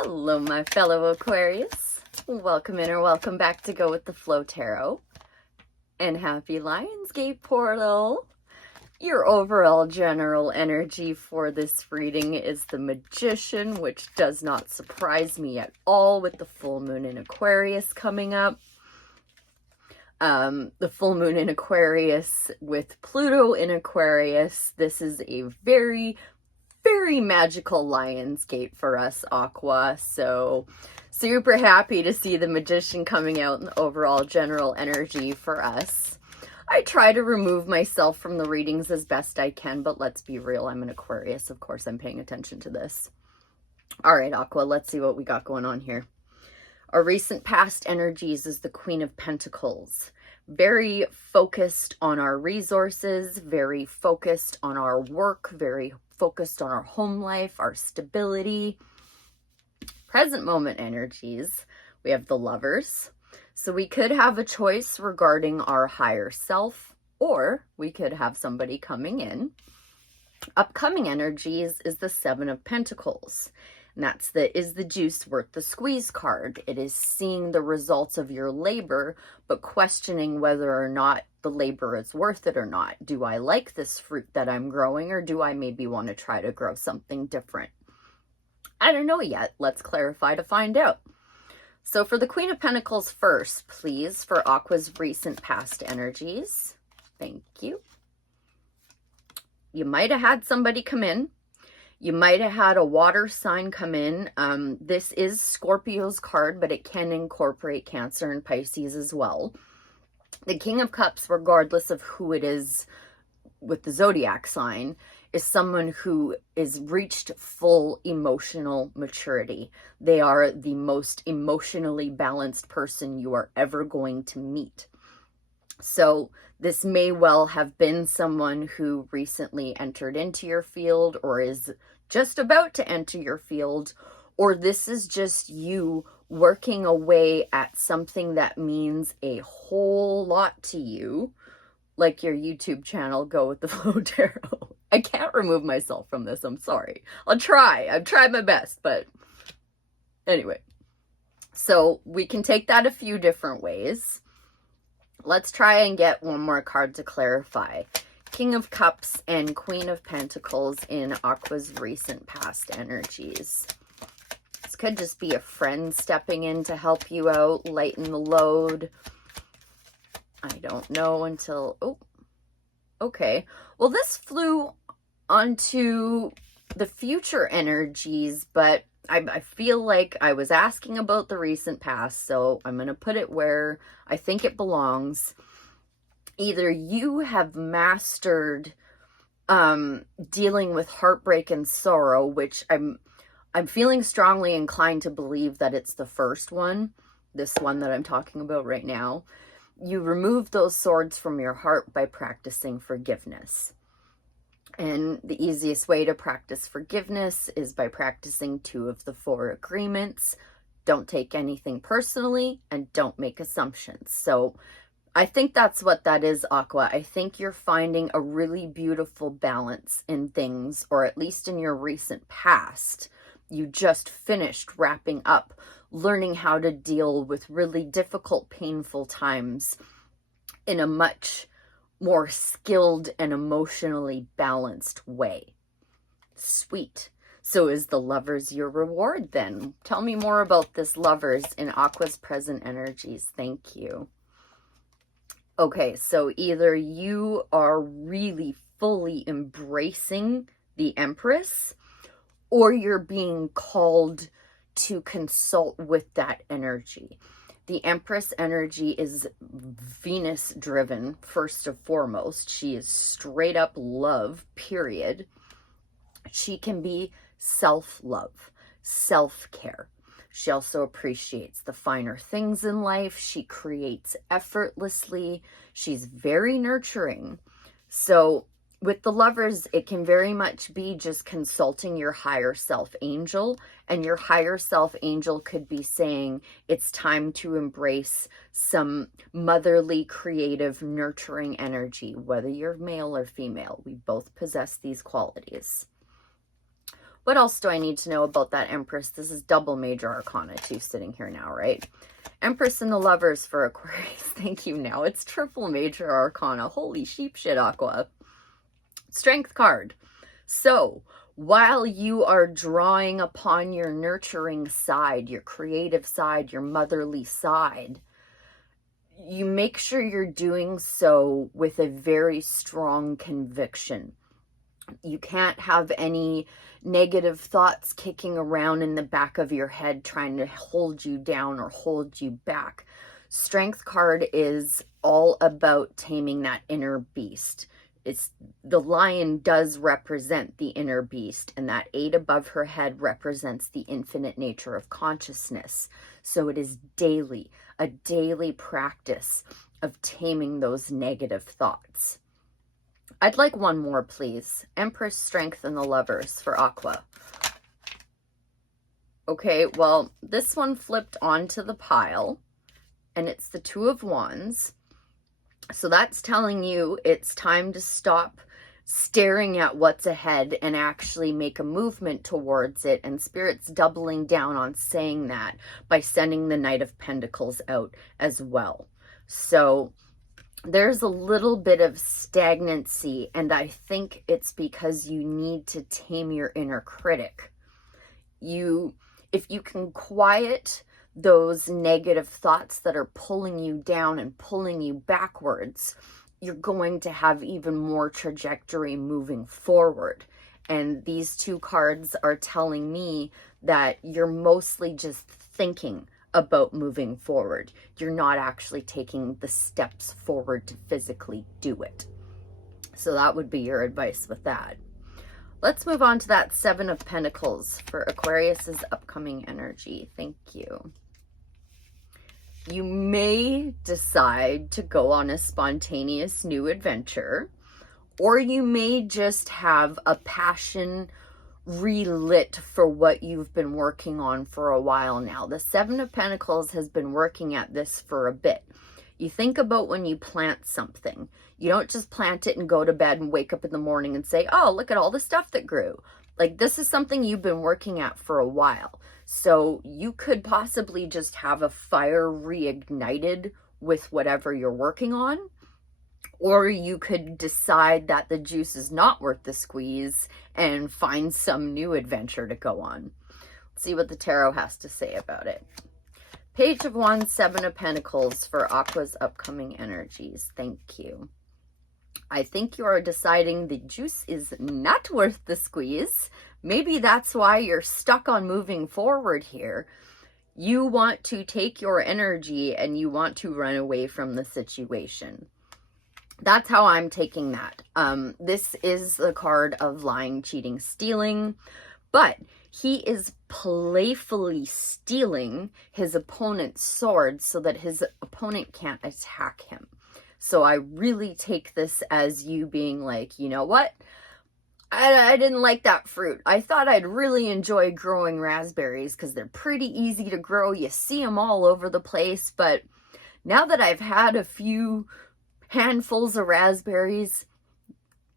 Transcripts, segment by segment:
Hello, my fellow Aquarius. Welcome in or welcome back to Go with the Flow Tarot. And happy Lionsgate portal. Your overall general energy for this reading is the Magician, which does not surprise me at all with the full moon in Aquarius coming up. The full moon in Aquarius with Pluto in Aquarius. This is a very magical Lionsgate for us, Aqua. So super happy to see the Magician coming out in the overall general energy for us. I try to remove myself from the readings as best I can, but let's be real, I'm an Aquarius. Of course, I'm paying attention to this. All right, Aqua, let's see what we got going on here. Our recent past energies is the Queen of Pentacles. Very focused on our resources, very focused on our work, very focused on our home life, our stability. Present moment energies, we have the Lovers. So we could have a choice regarding our higher self, or we could have somebody coming in. Upcoming energies is the Seven of Pentacles. And that's is the juice worth the squeeze card. It is seeing the results of your labor, but questioning whether or not the labor is worth it or not. Do I like this fruit that I'm growing, or do I maybe want to try to grow something different? I don't know yet. Let's clarify to find out. So for the Queen of Pentacles first, please, for Aqua's recent past energies. Thank you. You might have had somebody come in. You might have had a water sign come in. This is Scorpio's card, but it can incorporate Cancer and Pisces as well. The King of Cups, regardless of who it is with the zodiac sign, is someone who is reached full emotional maturity. They are the most emotionally balanced person you are ever going to meet. So this may well have been someone who recently entered into your field or is just about to enter your field, or this is just you working away at something that means a whole lot to you, like your YouTube channel, Go with the Flow Tarot. I can't remove myself from this. I'm sorry. I'll try. I've tried my best, but anyway. So we can take that a few different ways. Let's try and get one more card to clarify. King of Cups and Queen of Pentacles in Aqua's recent past energies. This could just be a friend stepping in to help you out, lighten the load. I don't know until... Oh, okay. Well, this flew onto the future energies, but I feel like I was asking about the recent past, so I'm going to put it where I think it belongs. Either you have mastered dealing with heartbreak and sorrow, which I'm feeling strongly inclined to believe that it's the first one, this one that I'm talking about right now. You remove those swords from your heart by practicing forgiveness. And the easiest way to practice forgiveness is by practicing 2 of the 4 agreements. Don't take anything personally and don't make assumptions. So I think that's what that is, Aqua. I think you're finding a really beautiful balance in things, or at least in your recent past. You just finished wrapping up, learning how to deal with really difficult, painful times in a much more skilled and emotionally balanced way. Sweet. So is the Lovers your reward then? Tell me more about this Lovers in Aqua's present energies. Thank you. Okay, so either you are really fully embracing the Empress, or you're being called to consult with that energy. The Empress energy is Venus driven, first and foremost. She is straight up love, period. She can be self-love, self-care. She also appreciates the finer things in life. She creates effortlessly. She's very nurturing. So with the Lovers, it can very much be just consulting your higher self angel, and your higher self angel could be saying it's time to embrace some motherly, creative, nurturing energy, whether you're male or female. We both possess these qualities. What else do I need to know about that Empress? This is double major arcana too, sitting here now, right? Empress and the Lovers for Aquarius. Thank you. Now it's triple major arcana. Holy sheep shit, Aqua. Strength card. So while you are drawing upon your nurturing side, your creative side, your motherly side, you make sure you're doing so with a very strong conviction. You can't have any negative thoughts kicking around in the back of your head trying to hold you down or hold you back. Strength card is all about taming that inner beast. The lion does represent the inner beast, and that 8 above her head represents the infinite nature of consciousness. So it is a daily practice of taming those negative thoughts. I'd like one more, please. Empress, Strength, and the Lovers for Aqua. Okay, well, this one flipped onto the pile, and it's the 2 of Wands. So that's telling you it's time to stop staring at what's ahead and actually make a movement towards it. And Spirit's doubling down on saying that by sending the Knight of Pentacles out as well. So there's a little bit of stagnancy, and I think it's because you need to tame your inner critic. If you can quiet those negative thoughts that are pulling you down and pulling you backwards, you're going to have even more trajectory moving forward. And these 2 cards are telling me that you're mostly just thinking about moving forward. You're not actually taking the steps forward to physically do it. So that would be your advice with that. Let's move on to that 7 of Pentacles for Aquarius's upcoming energy. Thank you. You may decide to go on a spontaneous new adventure, or you may just have a passion relit for what you've been working on for a while now. The 7 of Pentacles has been working at this for a bit. You think about when you plant something. You don't just plant it and go to bed and wake up in the morning and say, oh, look at all the stuff that grew. Like, this is something you've been working at for a while. So you could possibly just have a fire reignited with whatever you're working on. Or you could decide that the juice is not worth the squeeze and find some new adventure to go on. Let's see what the tarot has to say about it. Page of Wands, 7 of Pentacles for Aqua's upcoming energies. Thank you. I think you are deciding the juice is not worth the squeeze. Maybe that's why you're stuck on moving forward here. You want to take your energy and you want to run away from the situation. That's how I'm taking that. This is the card of lying, cheating, stealing, but he is playfully stealing his opponent's sword so that his opponent can't attack him. So I really take this as you being like, you know what? I didn't like that fruit. I thought I'd really enjoy growing raspberries because they're pretty easy to grow. You see them all over the place. But now that I've had a few handfuls of raspberries,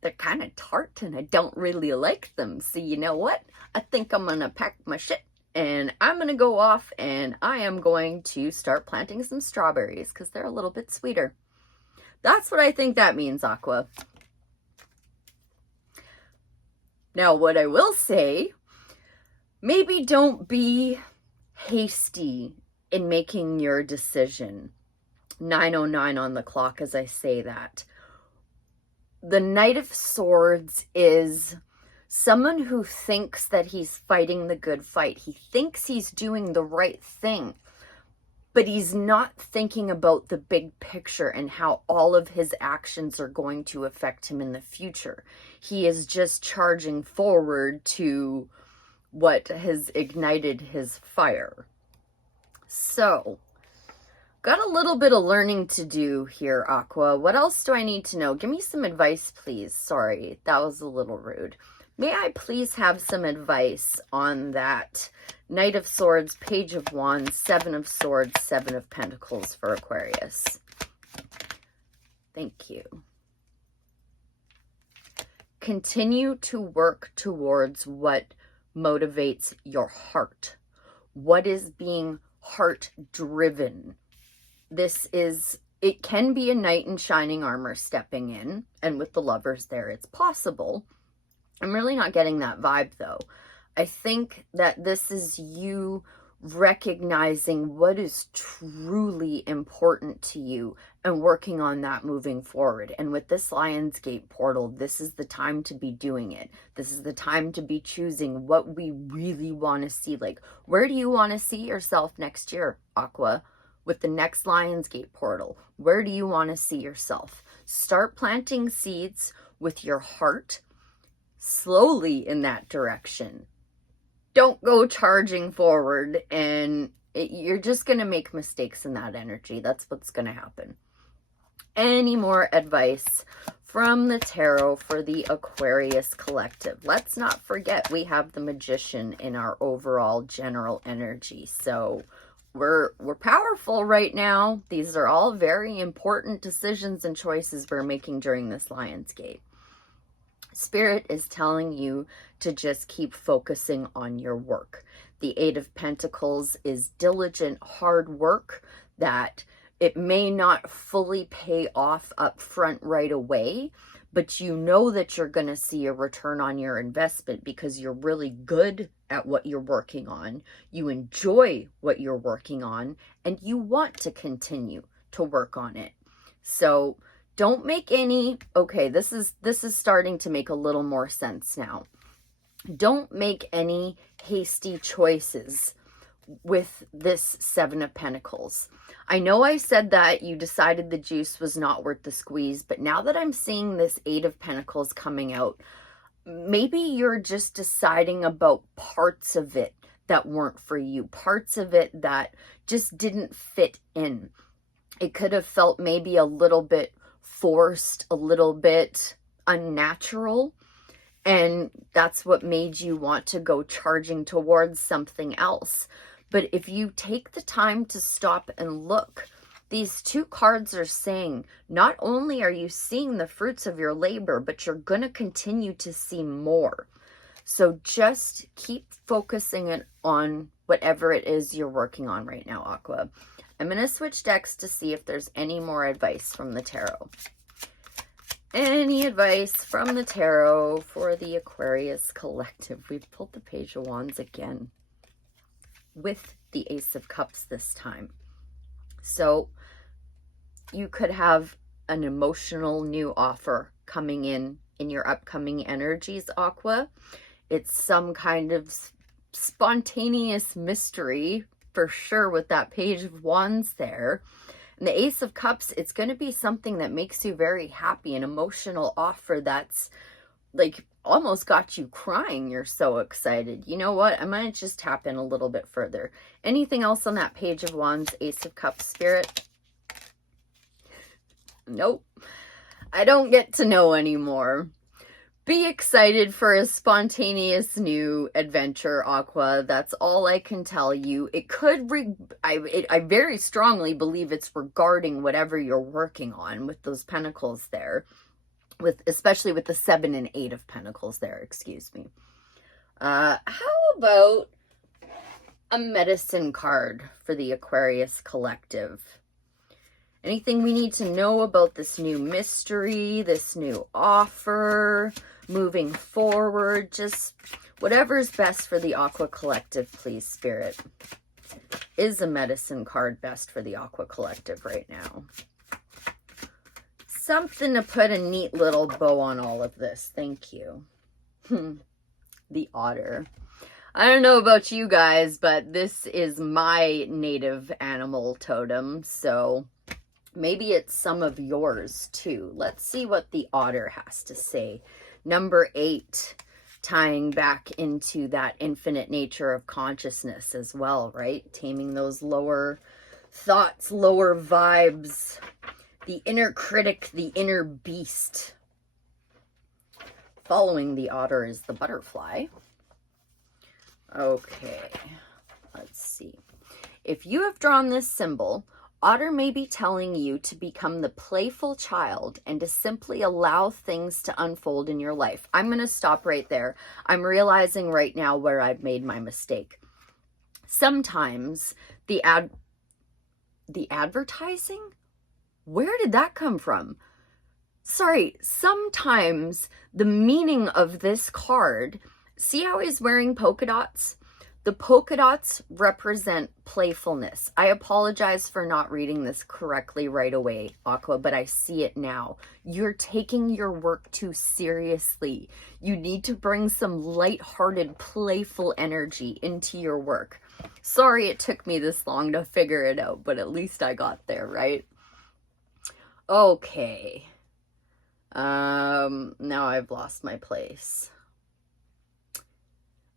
they're kind of tart and I don't really like them. So you know what? I think I'm going to pack my shit and I'm going to go off and I am going to start planting some strawberries because they're a little bit sweeter. That's what I think that means, Aqua. Now, what I will say, maybe don't be hasty in making your decision. 9:09 on the clock as I say that. The Knight of Swords is someone who thinks that he's fighting the good fight. He thinks he's doing the right thing, but he's not thinking about the big picture and how all of his actions are going to affect him in the future. He is just charging forward to what has ignited his fire. So, got a little bit of learning to do here, Aqua. What else do I need to know? Give me some advice, please. Sorry, that was a little rude. May I please have some advice on that Knight of Swords, Page of Wands, 7 of Swords, 7 of Pentacles for Aquarius? Thank you. Continue to work towards what motivates your heart? What is being heart driven? It can be a knight in shining armor stepping in, and with the Lovers there, it's possible. I'm really not getting that vibe though. I think that this is you recognizing what is truly important to you and working on that moving forward. And with this Lionsgate portal, this is the time to be doing it. This is the time to be choosing what we really want to see. Like, where do you want to see yourself next year, Aqua? With the next Lionsgate portal, where do you want to see yourself? Start planting seeds with your heart slowly in that direction. Don't go charging forward, and you're just going to make mistakes in that energy. That's what's going to happen. Any more advice from the tarot for the Aquarius collective? Let's not forget we have the Magician in our overall general energy. So we're powerful right now. These are all very important decisions and choices we're making during this Lionsgate. Spirit is telling you to just keep focusing on your work. The Eight of Pentacles is diligent, hard work that it may not fully pay off up front right away, but you know that you're going to see a return on your investment because you're really good at what you're working on. You enjoy what you're working on, and you want to continue to work on it. So don't make any, okay, this is starting to make a little more sense now. Don't make any hasty choices with this Seven of Pentacles. I know I said that you decided the juice was not worth the squeeze, but now that I'm seeing this Eight of Pentacles coming out, maybe you're just deciding about parts of it that weren't for you, parts of it that just didn't fit in. It could have felt maybe a little bit forced, a little bit unnatural, and that's what made you want to go charging towards something else. But if you take the time to stop and look, these two cards are saying not only are you seeing the fruits of your labor, but you're going to continue to see more. So just keep focusing it on whatever it is you're working on right now, Aqua. I'm going to switch decks to see if there's any more advice from the tarot. Any advice from the tarot for the Aquarius collective? We've pulled the Page of Wands again with the Ace of Cups this time. So you could have an emotional new offer coming in your upcoming energies, Aqua. It's some kind of spontaneous mystery for sure with that Page of Wands there. And the Ace of Cups, it's going to be something that makes you very happy, an emotional offer that's like almost got you crying. You're so excited. You know what? I might just tap in a little bit further. Anything else on that Page of Wands, Ace of Cups, Spirit? Nope. I don't get to know anymore. Be excited for a spontaneous new adventure, Aqua. That's all I can tell you. It could, I very strongly believe it's regarding whatever you're working on with those pentacles there. Especially with the 7 and 8 of Pentacles there, excuse me. How about a medicine card for the Aquarius collective? Anything we need to know about this new mystery, this new offer, moving forward? Just whatever's best for the Aqua collective, please, Spirit. Is a medicine card best for the Aqua collective right now? Something to put a neat little bow on all of this. Thank you. The otter. I don't know about you guys, but this is my native animal totem, so maybe it's some of yours too. Let's see what the otter has to say. Number 8, tying back into that infinite nature of consciousness as well, right? Taming those lower thoughts, lower vibes. The inner critic, the inner beast. Following the otter is the butterfly. Okay, let's see. If you have drawn this symbol, Otter may be telling you to become the playful child and to simply allow things to unfold in your life. I'm going to stop right there. I'm realizing right now where I've made my mistake. Sometimes the advertising? Where did that come from? Sorry, sometimes the meaning of this card, see how he's wearing polka dots? The polka dots represent playfulness. I apologize for not reading this correctly right away, Aqua, but I see it now. You're taking your work too seriously. You need to bring some lighthearted, playful energy into your work. Sorry it took me this long to figure it out, but at least I got there, right? Okay. Now I've lost my place.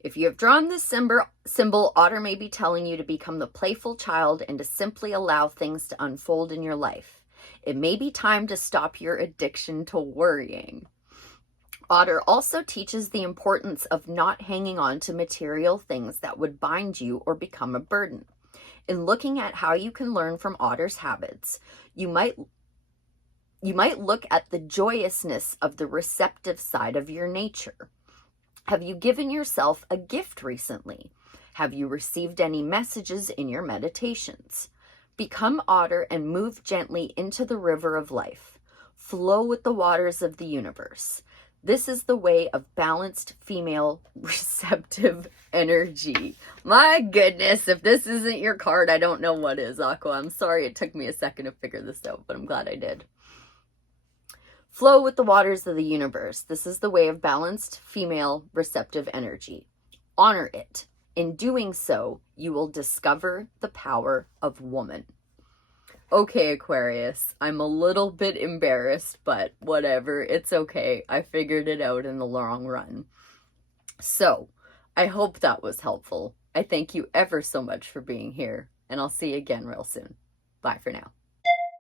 If you have drawn this symbol, Otter may be telling you to become the playful child and to simply allow things to unfold in your life. It may be time to stop your addiction to worrying. Otter also teaches the importance of not hanging on to material things that would bind you or become a burden. In looking at how you can learn from Otter's habits, you might look at the joyousness of the receptive side of your nature. Have you given yourself a gift recently? Have you received any messages in your meditations? Become Otter and move gently into the river of life. Flow with the waters of the universe. This is the way of balanced female receptive energy. My goodness, if this isn't your card, I don't know what is, Aqua. I'm sorry it took me a second to figure this out, but I'm glad I did. Flow with the waters of the universe. This is the way of balanced female receptive energy. Honor it. In doing so, you will discover the power of woman. Okay, Aquarius, I'm a little bit embarrassed, but whatever, it's okay. I figured it out in the long run. So, I hope that was helpful. I thank you ever so much for being here, and I'll see you again real soon. Bye for now.